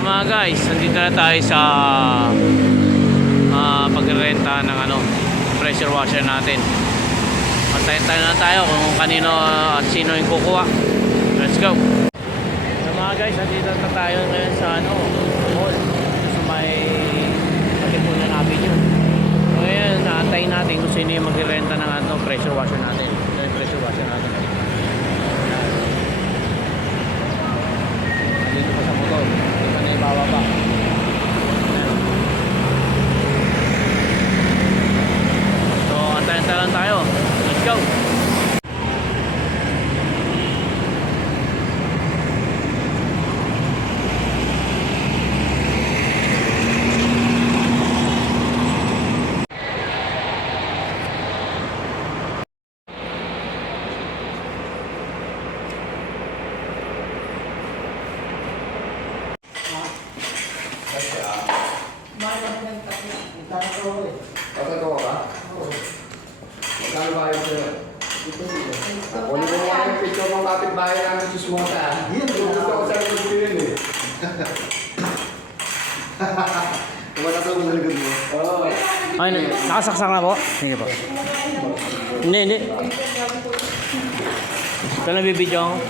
Mga guys, nandito na tayo sa pagrerenta ng pressure washer natin. Antayin tayo kung kanino at sino yung kukuha. Let's go. So mga guys, nandito na tayo ngayon sa mall. So may Katipunan natin yun. So ngayon, naantayin natin kung sino yung magrerenta ng pressure washer natin. Ito yung pressure washer natin. Dito pa sa motor. Dito na ibababa. So, antayin lang tayo. Let's go! Tatagawa ka? Oo. Magkano ba yun sa'yo? Kunin mo nga yung picture ng kapitbahay namin si Smota. Yan, gusto ko sa'yo gusto yun eh. Kumatatawag mo sa likod mo? Oo. Ay, nakasaksak na po? Sige po. Hindi. Ito na bibidyo ako.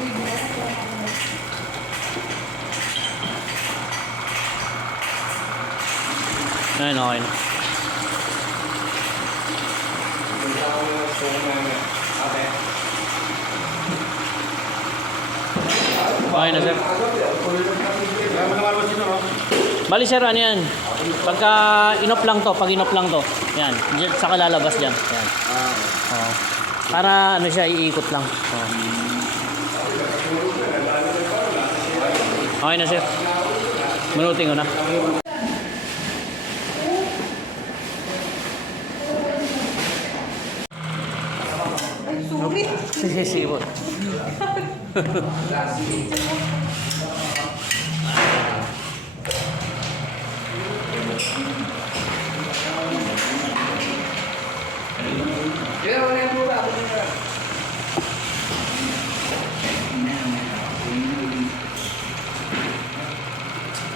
Ayun, okay na. Okay na, sir. Bali, sir, ano yan? Pagka inop lang to, pag inop lang to. Yan, saka lalabas dyan. Yan. Para siya, iikot lang. Okay na, sir. Manuting ko na. Sisibot.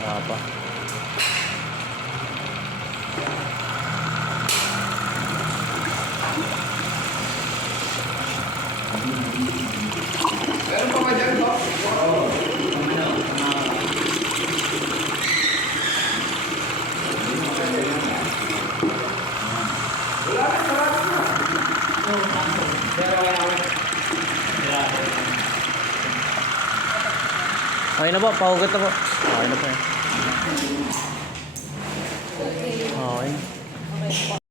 Apa? Meron pa ba dyan po? Oo. Okay na po, pahugot na po. Okay na po. Okay.